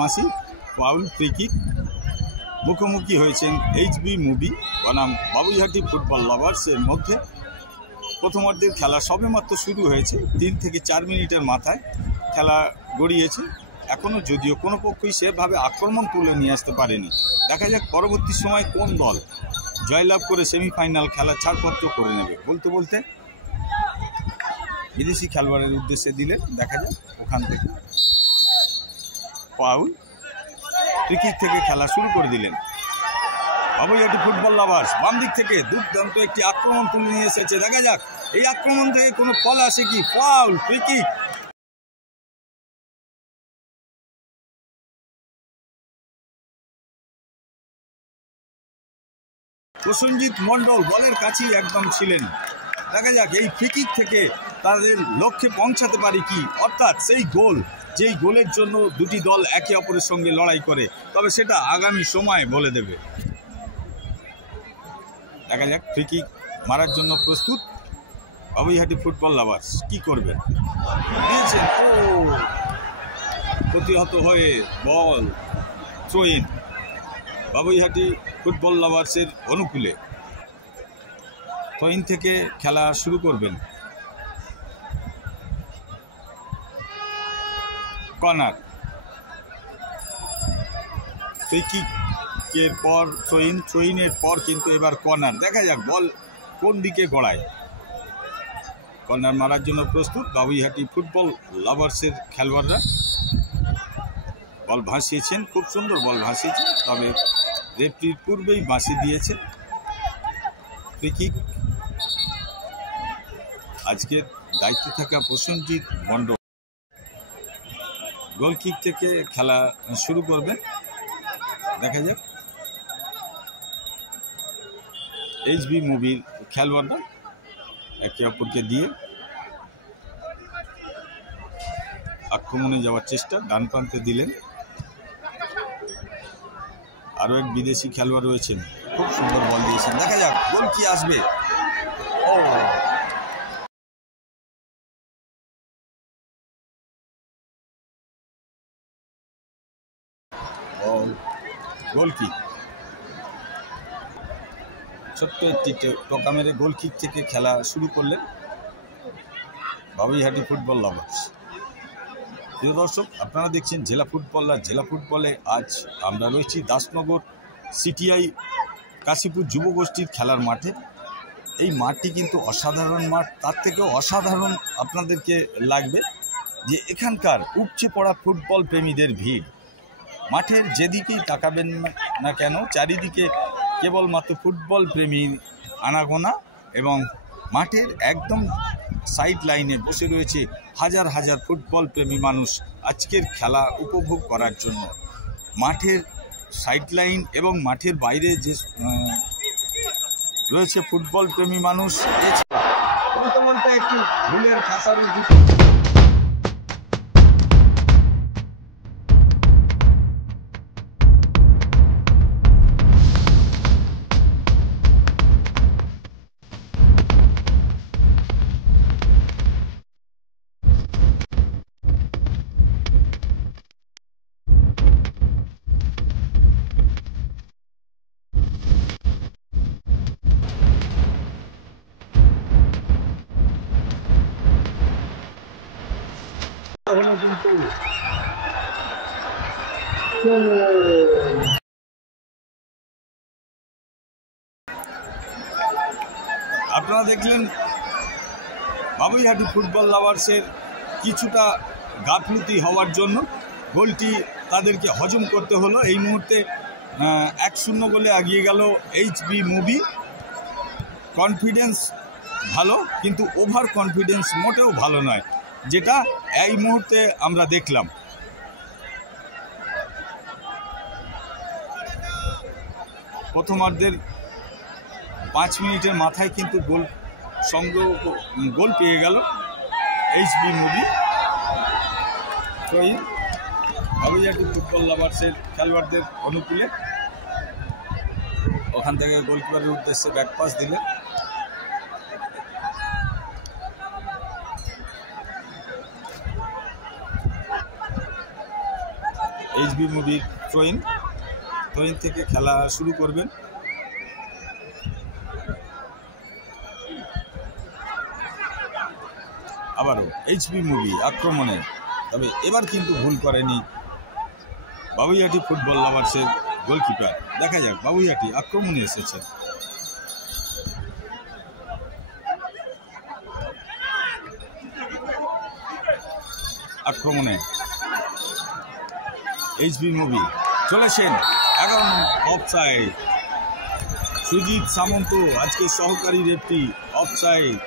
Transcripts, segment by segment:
বাঁশি, foul, free kick. মুখোমুখি হয়েছেন এইচবি মুভি বনাম বাবুইহাটি ফুটবল লাভার্সের মধ্যে। প্রথমার্ধের খেলা সবেমাত্র শুরু হয়েছে, 3 থেকে 4 মিনিটের মাথায় খেলা গড়িয়েছে। এখনও যদিও কোনো পক্ষই সেভাবে আক্রমণ তুলে নিয়ে আসতে পারেনি। দেখা যাক পরবর্তী সময় কোন দল জয়লাভ করে সেমিফাইনাল খেলা ছাড়পত্র করে নেবে। বলতে বলতে বিদেশি খেলোয়াড়ের উদ্দেশ্যে দিলেন, দেখা যাক ওখান থেকে ফাউল, ফ্রি কিক থেকে খেলা শুরু করে দিলেন বাবুইহাটি ফুটবল লাভার্স। বাম দিক থেকে দুর্দান্ত একটি আক্রমণ তুলে নিয়ে এসেছে, দেখা যাক এই আক্রমণ থেকে কোনো ফল আসে কি। Foul, free kick. Prosenjit Mondal বলের কাছেই একদম ছিলেন, দেখা যাক এই ফ্রি কিক থেকে তাদের লক্ষ্যে পৌঁছাতে পারে কি, অর্থাৎ সেই গোল যেই গোলের জন্য দুটি দল একে অপরের সঙ্গে লড়াই করে, তবে সেটা আগামী সময় বলে দেবে। দেখা যাক ফ্রি কিক মারার জন্য প্রস্তুত বাবুইহাটি ফুটবল লাভার্স। কি করবেন, দিয়েছেন, ও প্রতিহত হয়ে ball throw in Babuihati football লাভার্সের অনুকূলে। থ্রো ইন থেকে খেলা শুরু করবেন। কর্নার, ফ্রি কিকের পর থ্রো ইনের পর কিন্তু এবার কর্নার। দেখা যাক বল কোন দিকে গড়ায়। কর্নার মারার জন্য প্রস্তুত বাবুইহাটি ফুটবল লাভার্সের খেলোয়াড়রা। বল ভাসিয়েছেন, খুব সুন্দর বল ভাসিয়েছেন, তবে রেফারির পূর্বেই বাঁশি দিয়েছে। ফ্রি কিক আজকের দায়িত্বে থাকা প্রসেনজিৎ মণ্ডল। গোল কিক থেকে খেলা শুরু করবেন, দেখা যাক এইচবি মুভির খেলোয়াড়রা একে অপরকে দিয়ে আক্রমণে যাওয়ার চেষ্টা। ডান প্রান্তে দিলেন, আরও এক বিদেশি খেলোয়াড় রয়েছেন, খুব সুন্দর বল দিয়েছেন, দেখা যাক গোল কি আসবে। ও গোল কিক, ছোট্ট একটি টোকা মেরে গোল কিক থেকে খেলা শুরু করলেন বাবুইহাটি ফুটবল লাভার্স। প্রিয় দর্শক, আপনারা দেখছেন জেলা ফুটবলার। জেলা ফুটবলে আজ আমরা রয়েছি দাসনগর সিটিআই কাশীপুর যুবগোষ্ঠীর খেলার মাঠে। এই মাঠটি কিন্তু অসাধারণ মাঠ, তার থেকেও অসাধারণ আপনাদেরকে লাগবে যে এখানকার উপচে পড়া ফুটবল প্রেমীদের ভিড়। মাঠের যেদিকেই তাকাবেন না কেন চারিদিকে কেবলমাত্র ফুটবল প্রেমীর আনাগোনা, এবং মাঠের একদম সাইড লাইনে বসে রয়েছে হাজার হাজার ফুটবল প্রেমী মানুষ আজকের খেলা উপভোগ করার জন্য। মাঠের সাইড লাইন এবং মাঠের বাইরে যে রয়েছে ফুটবল প্রেমী মানুষ। একটি ভুলের খাসারি আপনারা দেখলেন বাবুইহাটি ফুটবল লাভার্সের কিছুটা গাফলতি হওয়ার জন্য গোলটি তাদেরকে হজম করতে হলো। এই মুহূর্তে 1-0 গোলে এগিয়ে গেল এইচবি মুভি। কনফিডেন্স ভালো, কিন্তু ওভার কনফিডেন্স মোটেও ভালো নয়, যেটা এই মুহূর্তে আমরা দেখলাম। প্রথমার্ধের 5 মিনিটের মাথায় কিন্তু গোল পেয়ে গেল এইচবি মুভি। বাবুইহাটি ফুটবল লাভার্সের খেলোয়াড়দের অনুকূলে ওখান থেকে গোলকিপারের উদ্দেশ্যে ব্যাকপাস দিলেন। এইচবি মুভির থ্রোইন থেকে খেলা শুরু করবেন। আবারও এইচবি মুভি আক্রমণে, তবে এবার কিন্তু ভুল করেনি বাবুইহাটি ফুটবল লাভার্সের গোলকিপার। দেখা যাক, বাবুইহাটি আক্রমণে এসেছে। আক্রমণে এইচবি মুভি চলেছেন, এখন অফসাইড। সুজিত সামন্ত আজকে সহকারী রেফারি, অফসাইড।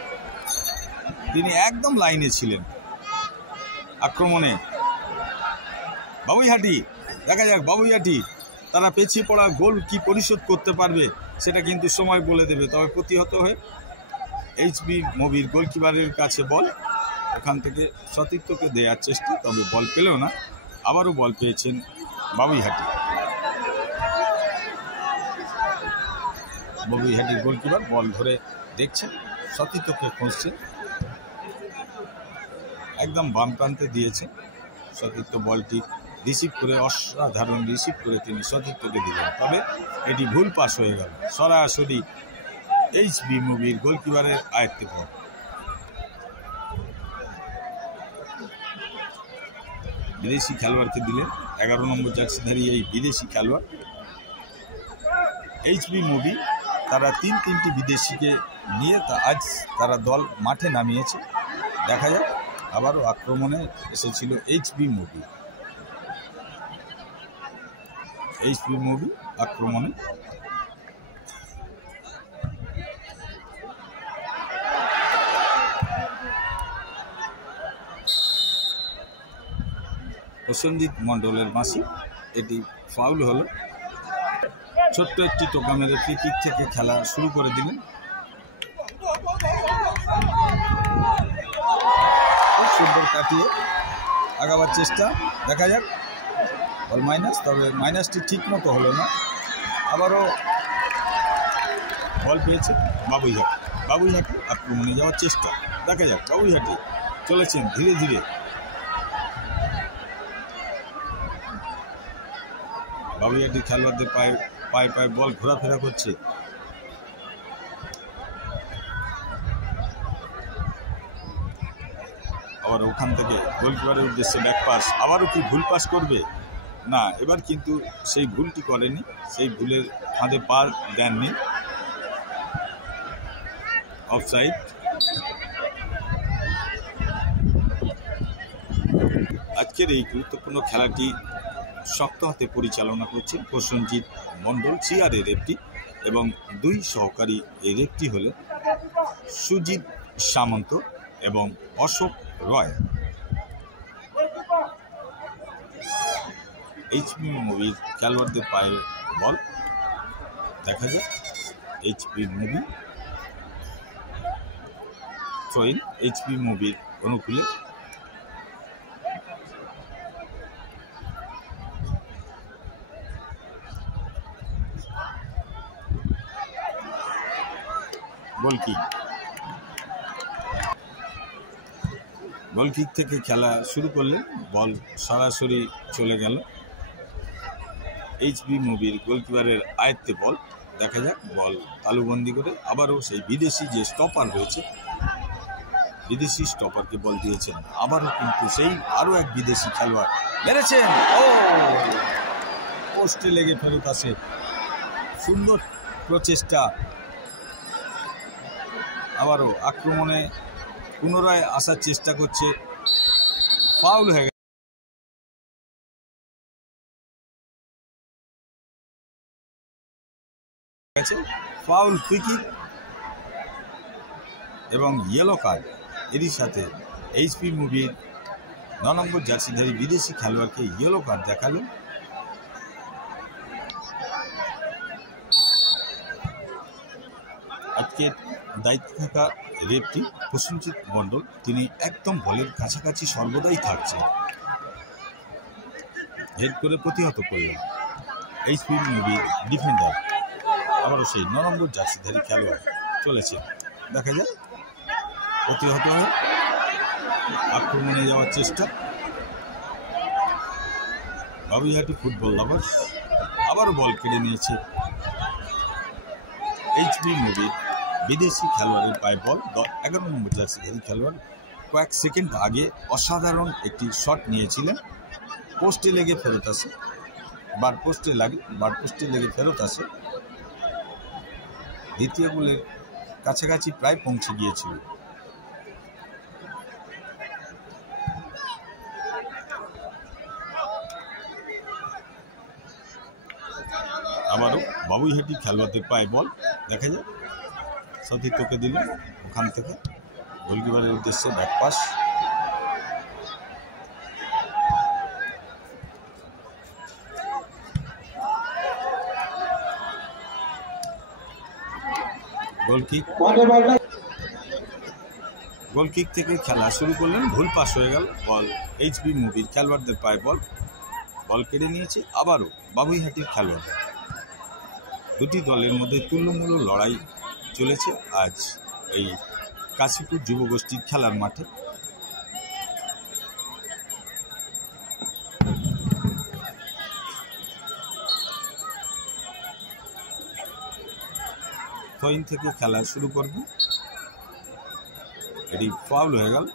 তিনি একদম লাইনে ছিলেন। আক্রমণে বাবুইহাটি, দেখা যাক বাবুইহাটি তারা পেছিয়ে পড়া গোল কি পরিশোধ করতে পারবে সেটা কিন্তু সময় বলে দেবে। তবে প্রতিহত হয়ে এইচবি মুভির গোলকিপারের কাছে বল, ওখান থেকে সতীর্থকে দেওয়ার চেষ্টা, তবে বল পেলেও না। আবারও বল পেয়েছেন বাবুইহাটি। বাবুইহাটির গোলকিপার বল ধরে দেখছেন, সতীর্থকে খুঁজছেন, একদম বাম প্রান্তে দিয়েছেন। সতীর্থ বলটি রিসিভ করে, অসাধারণ রিসিভ করে তিনি সতীর্থকে দিলেন, তবে এটি ভুল পাস হয়ে গেল। সরাসরি এইচবি মুভির গোলকিপারের আয়ত্তে বল। বিদেশি খেলোয়াড়কে দিলেন, 11 নম্বর জার্সিধারী এই বিদেশি খেলোয়াড়। এইচবি মুভি তারা তিনটি বিদেশিকে নিয়ে আজ তারা দল মাঠে নামিয়েছে। দেখা যাক, আবারও আক্রমণে এসেছিল এইচবি মুভি। এইচবি মুভি আক্রমণে প্রসেনজিৎ মণ্ডলের মাসি, এটি ফাউল হলো। ছোট্ট একটি টোকা মেরে ফ্রি কিক থেকে খেলা শুরু করে দিলেন। খুব সুন্দর কাটিয়ে আগাবার চেষ্টা, দেখা যাক। বল মাইনাস, তবে মাইনাসটি ঠিক মতো হলো না। আবারও বল পেয়েছে বাবুইহাটি। বাবুইহাটি আক্রমণে যাওয়ার চেষ্টা, দেখা যাক। বাবুইহাটি চলেছেন ধীরে ধীরে। বাবুইহাটি খেলোয়াড়দের পায়ে পায়ে বল ঘোরাফেরা করছে। আবার ওখান থেকে গোলকিপারের উদ্দেশ্যে ব্যাক পাস, আবারও কি ভুল পাস করবে? না, এবার কিন্তু সেই ভুলটি করেনি, সেই ভুলের ফাঁদে পা দেননি। অফসাইড। আজকের এই গুরুত্বপূর্ণ খেলাটি শক্ত হাতে পরিচালনা করছেন প্রসেনজিৎ মণ্ডল, সিআরের রেফারি, এবং 2 সহকারী এই রেফারি হলেন সুজিত সামন্ত এবং অশোক রয়। এইচবি মুভির খেলোয়াড়দের পায়ে বল, দেখা যাক। এইচবি মুভি থ্রোইন, এইচবি মুভির অনুকূলে। গোল কিক থেকে খেলা শুরু করলে বল সরাসরি চলে গেল এইচবি মুভির গোলকিপারের আয়ত্তে বল। দেখা যাক, বল তালুবন্দি করে আবারও সেই বিদেশি যে স্টপার রয়েছে, বিদেশি স্টপারকে বল দিয়েছেন। আবারও কিন্তু সেই আরও এক বিদেশি খেলোয়াড় মেরেছেন, ও পোস্টে লেগে ফেরত আসে। সুন্দর প্রচেষ্টা। আবারও আক্রমণে পুনরায় আসার চেষ্টা করছে, ফাউল হয়ে গেছে। ফাউল, ফ্রি কিক এবং ইয়েলো কার্ড। এরই সাথে এইচবি মুভির 9 নম্বর জার্সিধারী বিদেশি খেলোয়াড়কে ইয়েলো কার্ড দেখালো। আজকের দায়িত্বে থাকা রেফারি প্রসেনজিৎ মণ্ডল, তিনি একদম বলের কাছাকাছি সর্বদাই থাকছেন। হেড করে প্রতিহত করলেন এইচবি মুভি ডিফেন্ডার। আবারও সেই 9 নম্বর জার্সিধারী খেলোয়াড় চলেছে, দেখা যায়। প্রতিহত হয়ে আক্রমণে যাওয়ার চেষ্টা, বাবুইহাটি ফুটবল লাভার্স আবারও বল কেড়ে নিয়েছে এইচবি মুভির বিদেশি খেলোয়াড়ের পায়ে বল 11 নম্বর জার্সিধারী খেলোয়াড় কয়েক সেকেন্ড আগে অসাধারণ একটি শট নিয়েছিলেন, পোস্টে লেগে ফেরত আসে, বার পোস্টে লেগে ফেরত আসে। দ্বিতীয় গোলের কাছাকাছি প্রায় পৌঁছে গিয়েছিল। আবারও বাবুইহাটি খেলোয়াড়দের পায়ে বল দেখা যায়, সতীর্থকে দিলেন ওখান থেকে গোলকিপারের উদ্দেশ্যে ব্যাকপাস। গোলকিক থেকে খেলা শুরু করলেন, ভুল পাস হয়ে গেল, বল এইচবি মুভির খেলোয়াড়দের পায়ে বল কেড়ে নিয়েছে আবারও বাবুইহাটির খেলোয়াড়। দুটি দলের মধ্যে তুল্যমূল্য লড়াই চলেছে আজ এই কাশীপুর যুবগোষ্ঠীর খেলার মাঠে। থ্রোইন থেকে খেলা শুরু করবে, এটি ফাউল হয়ে গেল,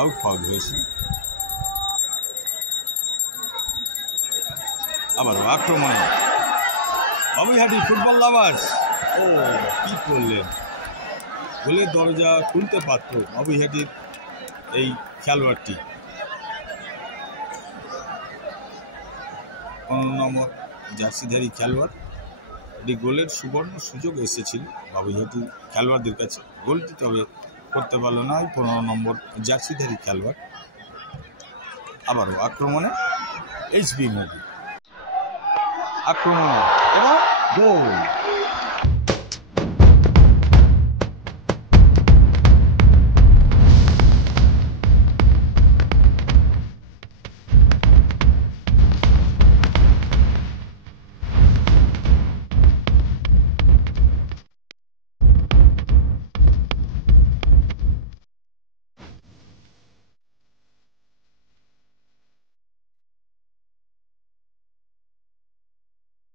আউট ফাউল হয়েছে। আবার আক্রমণে বাবুইহাটি ফুটবল লাভার্স কি করলেন, গোলের দরজা খুলতে পারত বাবুইহাটির এই খেলোয়াড়টি। 15 নম্বর জার্সিধারী খেলোয়াড়, এটি গোলের সুবর্ণ সুযোগ এসেছিল বাবুইহাটি খেলোয়াড়দের কাছে, গোলটি তবে করতে পারল না 15 নম্বর জার্সিধারী খেলোয়াড়। আবারও আক্রমণে এইচবি মুভি, আক্রমণ এবং গোল।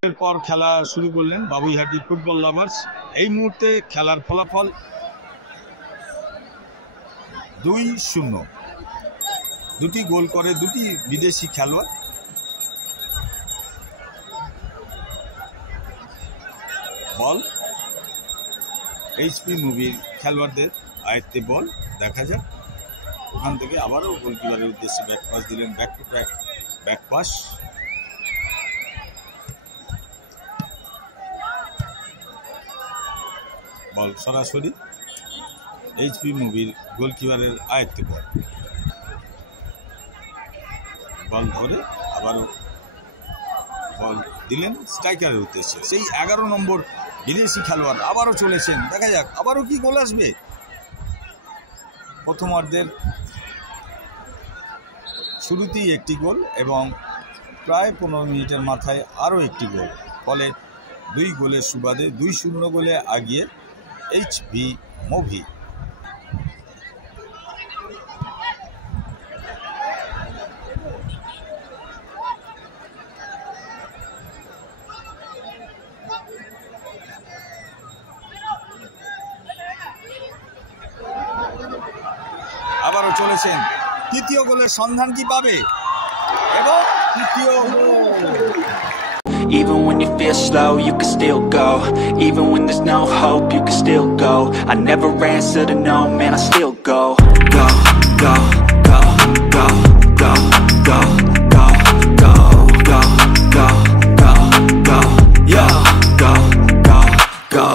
এরপর খেলা শুরু করলেন বাবুইহাটি ফুটবল লাভার্স। এই মুহূর্তে খেলার ফলাফল 2-0। দুটি গোল করে দুটি বিদেশি খেলোয়াড়। বল এইচপি মুভির খেলোয়াড়দের আয়ত্তে, বল দেখা যাক, ওখান থেকে আবারও গোলকিপারের উদ্দেশ্যে ব্যাকপাস দিলেন, ব্যাক টু ব্যাকপাস। বল সরাসরি এইচপি মুভির গোলকিপারের আয়ত্তে, বল ধরে আবারও বল দিলেন স্ট্রাইকারের উদ্দেশ্যে, সেই 11 নম্বর বিদেশি খেলোয়াড় আবারও চলেছেন, দেখা যাক আবারও কি গোল আসবে। প্রথমার্ধের শুরুতেই একটি গোল এবং প্রায় 15 মিনিটের মাথায় আরও একটি গোল, ফলে 2 গোলের সুবাদে 2-0 গোলে আগিয়ে এইচবি মুভি। আবারও চলেছেন, তৃতীয় গোলের সন্ধান কি পাবে এবং তৃতীয় গোল। Even when you feel slow, you can still go. Even when there's no hope, you can still go. I never answer to no, man, I still go. Go, go, go, go, go, go, go, go, go, go, go, go, yo, go, go, go.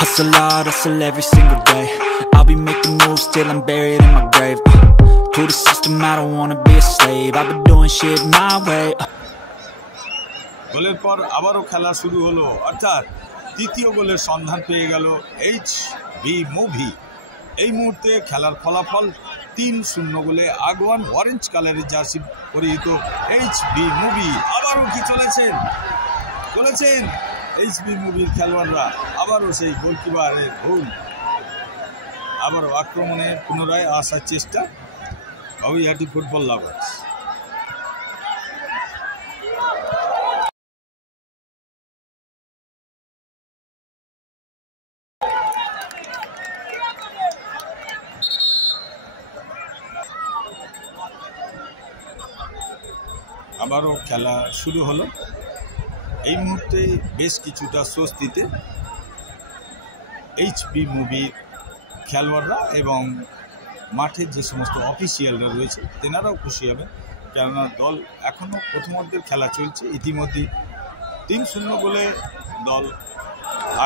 Hustle hard, hustle every single day. I'll be making moves till I'm buried in my grave. To the system, I don't wanna be a slave. I've been doing shit my way. গোলের পর আবারও খেলা শুরু হলো, অর্থাৎ তৃতীয় গোলের সন্ধান পেয়ে গেল এইচবি মুভি। এই মুহূর্তে খেলার ফলাফল 3-0 গোলে আগুয়ান অরেঞ্জ কালারের জার্সি পরিহিত এইচবি মুভি। আবারও কি চলেছেন এইচবি মুভির খেলোয়াড়রা, আবারও সেই গোলকিপারের ভুল, আবারও আক্রমণে পুনরায় আসার চেষ্টা। বাবুইহাটি ফুটবল লাভার্স। আবারও খেলা শুরু হলো। এই মুহূর্তে বেশ কিছুটা স্বস্তিতে এইচবি মুভির খেলোয়াড়রা এবং মাঠের যে সমস্ত অফিসিয়ালরা রয়েছে তেনারাও খুশি হবেন, কেননা দল এখনও প্রথমার্ধের খেলা চলছে। ইতিমধ্যে 3-0 গোলে দল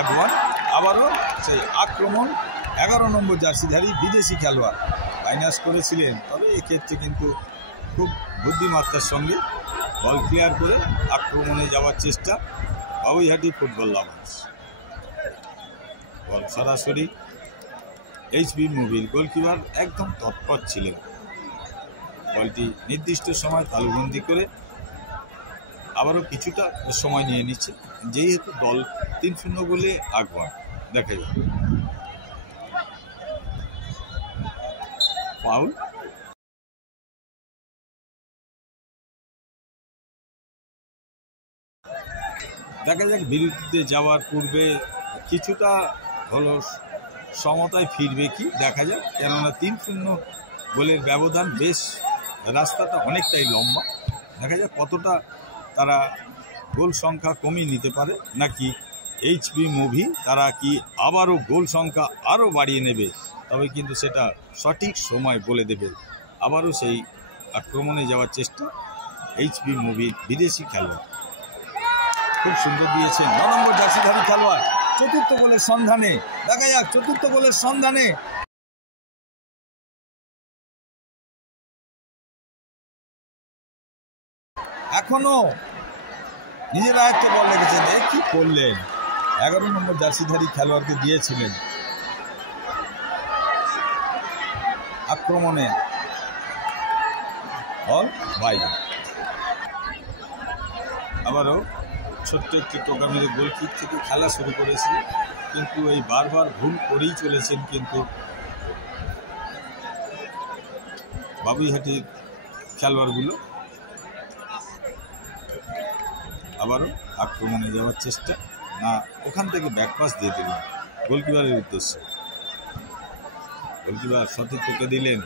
আগুয়ান। আবারও সেই আক্রমণ 11 নম্বর জার্সিধারী বিদেশি খেলোয়াড় মাইনাস করেছিলেন, তবে এক্ষেত্রে কিন্তু খুব বুদ্ধিমত্তার সঙ্গে বল ক্লিয়ার করে আক্রমণে যাওয়ার চেষ্টা বাবুইহাটি ফুটবল লাভার্স। বল সরাসরি এইচবি মুভির গোলকিপার একদম তৎপর ছিলেন, বলটি নির্দিষ্ট সময় তালুবন্দি করে আবারও কিছুটা সময় নিয়ে নিচ্ছে, যেহেতু দল 3-0 গোলে আগুয়ান। দেখা যায় ফাউল। দেখা যাক বিরতিতে যাওয়ার পূর্বে কিছুটা হলো সমতায় ফিরবে কি, দেখা যাক, কেননা 3-0 গোলের ব্যবধান, বেশ রাস্তাটা অনেকটাই লম্বা। দেখা যাক কতটা তারা গোল সংখ্যা কমিয়ে নিতে পারে, নাকি এইচবি মুভি তারা কি আবারও গোল সংখ্যা আরও বাড়িয়ে নেবে, তবে কিন্তু সেটা সঠিক সময় বলে দেবে। আবারও সেই আক্রমণে যাওয়ার চেষ্টা এইচবি মুভির বিদেশি খেলোয়াড়, খুব সুন্দর দিয়েছেন 9 নম্বর জার্সিধারী খেলোয়াড় চতুর্থ গোলের সন্ধানে। দেখা যাক চতুর্থ গোলের সন্ধানে এখনো নিজের আয়ত্তে বল রেখেছেন। কি করলেন, 11 নম্বর জার্সিধারী খেলোয়াড়কে দিয়েছিলেন আক্রমণে, বল বাইরে। আবারও ছোট্ট একটি টোকা মেরে গোলকিক থেকে খেলা শুরু করেছিল, কিন্তু এই বারবার ভুল করেই চলেছেন কিন্তু বাবুইহাটির খেলোয়াড়গুলো। আবারও আক্রমণে যাওয়ার চেষ্টা, না ওখান থেকে ব্যাকপাস দিয়ে দিলেন গোলকিপারের উদ্দেশ্যে। গোলকিপার সতীর্থকে দিলেন,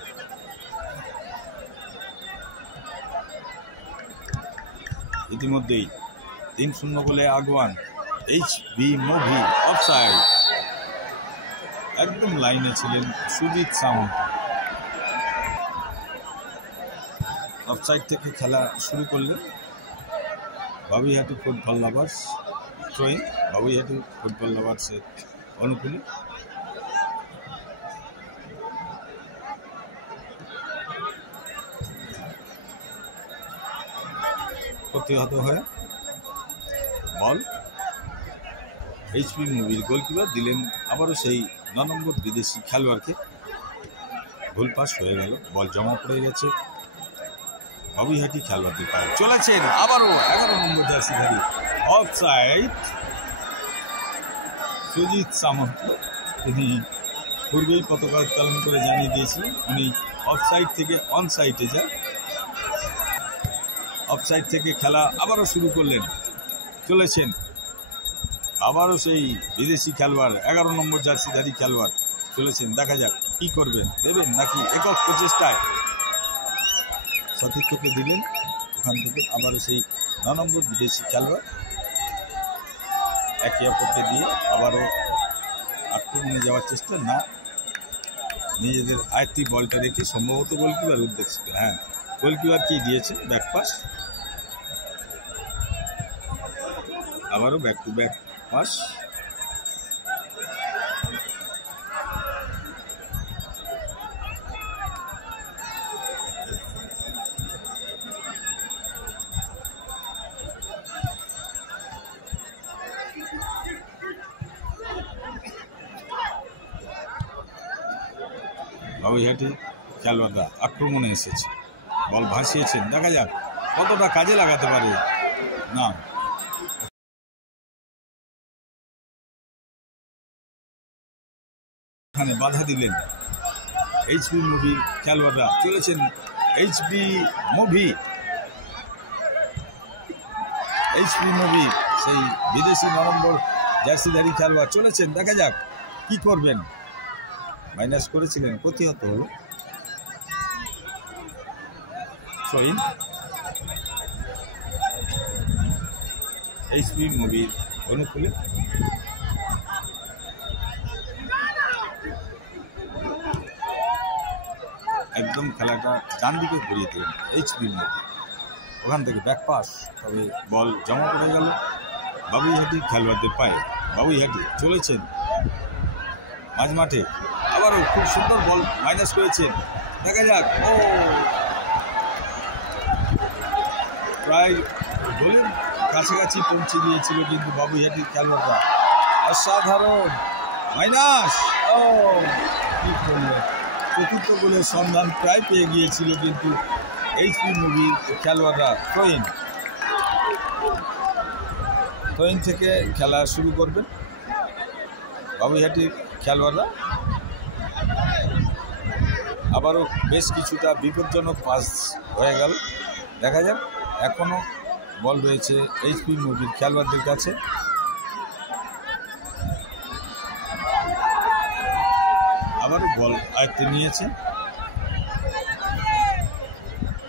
ইতিমধ্যেই 3-0 গোলে আগুয়ান এইচবি মুভি। অফসাইড, একদম লাইনে ছিলেন সুজিত সামন্ত। অফসাইড থেকে খেলা শুরু করলেন বাবুইহাটি ফুটবল লাভার্স। থ্রোইং বাবুইহাটি ফুটবল লাভার্সের অনুকূলে। প্রতিহত হয়ে বল এইচবি মুভির গোলকিপার দিলেন আবারও সেই 9 নম্বর বিদেশি খেলোয়াড়কে। গোল পাস হয়ে গেল, বল জমা পড়ে গেছে বাবুইহাটি খেলোয়াড়দের পায়ে। চলেছেন আবারও 11 নম্বর জার্সিধারী, অফসাইড। সুজিত সামন্ত তিনি পূর্বেই পতাকা উত্তোলন করে জানিয়ে দিয়েছিলেন উনি অফসাইড থেকে অনসাইডে যান। অফসাইড থেকে খেলা আবারও শুরু করলেন, চলেছেন আবারও সেই বিদেশি খেলোয়াড় 11 নম্বর জার্সিধারী খেলোয়াড় চলেছেন। দেখা যাক কি করবেন, দেবেন নাকি একক প্রচেষ্টায় সতীর্থকে দিলেন। ওখান থেকে আবারও সেই 9 নম্বর বিদেশি খেলোয়াড় একে অপরকে দিয়ে আবারও আক্রমণে যাওয়ার চেষ্টা, না নিজেদের আয়ত্তি বলটা রেখে সম্ভবত গোলকিপার উদ্দেশ্যে, হ্যাঁ গোলকিপার কি দিয়েছে ব্যাকপাস। আবারও ব্যাক টু ব্যাক পাস। বাবুইহাটি খেলোয়াড়রা আক্রমণে এসেছে, বল ভাসিয়েছেন। দেখা যাক কতটা কাজে লাগাতে পারে। না, এখানে বাধা দিলেন এইচবি মুভির খেলোয়াড়রা। চলেছেন এইচবি মুভি সেই বিদেশি নম্বর জার্সিধারী খেলোয়াড় চলেছেন, দেখা যাক কি করবেন। মাইনাস করেছিলেন, প্রতিহত হল। থ্রোইন এইচবি মুভির অনুকূলে। একদম খেলাটা ডান দিকে ঘুরিয়ে দিলেন এইচবি মুভি, ওখান থেকে ব্যাক পাস, তবে বল জমা পড়ে গেল বাবুইহাটি খেলোয়াড়দের পায়ে। বাবুইহাটি চলেছেন মাঝ মাঠে, আবারও খুব সুন্দর বল মাইনাস করেছেন, দেখা যাক। ও প্রায় গোলের কাছাকাছি পৌঁছে গিয়েছিল কিন্তু বাবুইহাটির খেলোয়াড়রা। অসাধারণ মাইনাস, ও কি করলেন, চতুর্থ গোলের সন্ধান প্রায় পেয়ে গিয়েছিল কিন্তু এইচবি মুভির খেলোয়াড়রা। থ্রোইন থেকে খেলা শুরু করবেন বাবুইহাটির খেলোয়াড়রা। আবারও বেশ কিছুটা বিপজ্জনক পাস হয়ে গেল, দেখা যাক। এখনও বল রয়েছে এইচবি মুভির খেলোয়াড়দের কাছে। আবারও বল আয়ত্তে নিয়েছে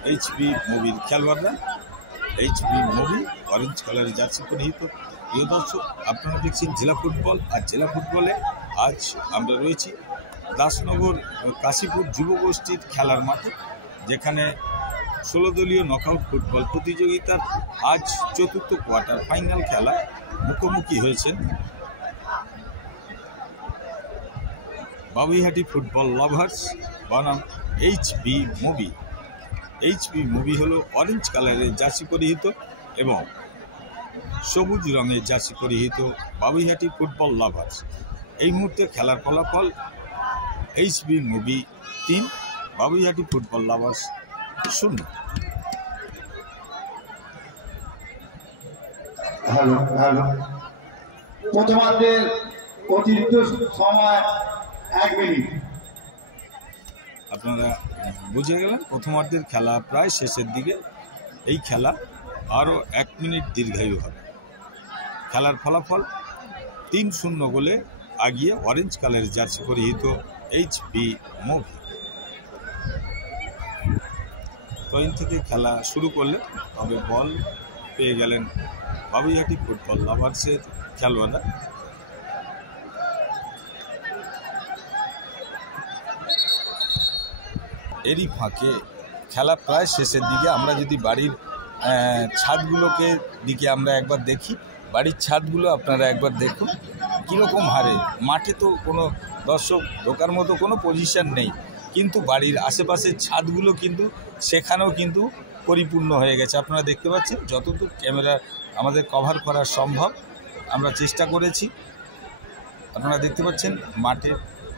এইচবি মুভির খেলোয়াড়রা। এইচবি মুভি অরেঞ্জ কালারের জার্সি পরিহিত। প্রিয় দর্শক, আপনারা দেখছেন জেলা ফুটবল, আর জেলা ফুটবলে আজ আমরা রয়েছি দাসনগর কাশীপুর যুবগোষ্ঠীর খেলার মাঠে, যেখানে 16 দলীয় নকআউট ফুটবল প্রতিযোগিতার আজ চতুর্থ কোয়ার্টার ফাইনাল খেলা মুখোমুখি হয়েছেন বাবুইহাটি ফুটবল লাভার্স বনাম এইচবি মুভি। এইচবি মুভি হলো অরেঞ্জ কালারের জার্সি পরিহিত এবং সবুজ রঙের জার্সি পরিহিত বাবুইহাটি ফুটবল লাভার্স। এই মুহূর্তে খেলার ফলাফল এইচবি মুভি 3, বাবুইহাটি ফুটবল লাভার্স 0। প্রথমার্ধের অতিরিক্ত সময় 1 মিনিট। আপনারা বুঝে গেলেন, প্রথমার্ধের খেলা প্রায় শেষের দিকে। এই খেলা আরও 1 মিনিট দীর্ঘায়ু হবে। খেলার ফলাফল 3-0 গোলে আগিয়ে অরেঞ্জ কালারের জার্সি পরিহিত এইচবি মুভি। থ্রোইন থেকে খেলা শুরু করলেন, তবে বল পেয়ে গেলেন বাবুইহাটি ফুটবল লাভার্সের খেলোয়াড়রা। এরই ফাঁকে খেলা প্রায় শেষের দিকে। আমরা যদি বাড়ির ছাদগুলোকে দিকে আমরা একবার দেখি, বাড়ির ছাদগুলো আপনারা একবার দেখুন কীরকম হারে। মাঠে তো কোনো দর্শক ঢোকার মতো কোনো পজিশন নেই, কিন্তু বাড়ির আশেপাশের ছাদগুলো কিন্তু সেখানেও কিন্তু পরিপূর্ণ হয়ে গেছে। আপনারা দেখতে পাচ্ছেন, যতদূর ক্যামেরা আমাদের কভার করা সম্ভব আমরা চেষ্টা করেছি। আপনারা দেখতে পাচ্ছেন মাঠে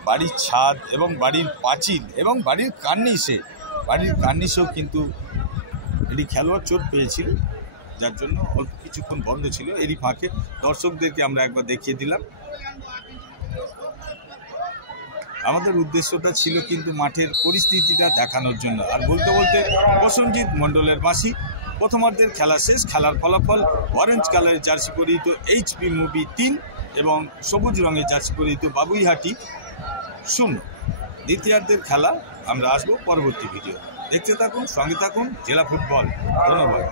বাড়ির ছাদ এবং বাড়ির পাঁচিল এবং বাড়ির কার্নিশেও কিন্তু এটি খেলোয়াড় চোট পেয়েছিল, যার জন্য অল্প কিছুক্ষণ বন্ধ ছিল। এরই ফাঁকে দর্শকদেরকে আমরা একবার দেখিয়ে দিলাম। আমাদের উদ্দেশ্যটা ছিল কিন্তু মাঠের পরিস্থিতিটা দেখানোর জন্য। আর বলতে বলতে প্রসেনজিৎ মণ্ডলের বাঁশি। প্রথমার্ধের খেলা শেষ। খেলার ফলাফল অরেঞ্জ কালারের জার্সি পরিহিত এইচবি মুভি 3 এবং সবুজ রঙের জার্সি পরিহিত বাবুইহাটি 0। দ্বিতীয়ার্ধের খেলা আমরা আসবো পরবর্তী ভিডিও। দেখতে থাকুন, সঙ্গে থাকুন জেলা ফুটবল। ধন্যবাদ।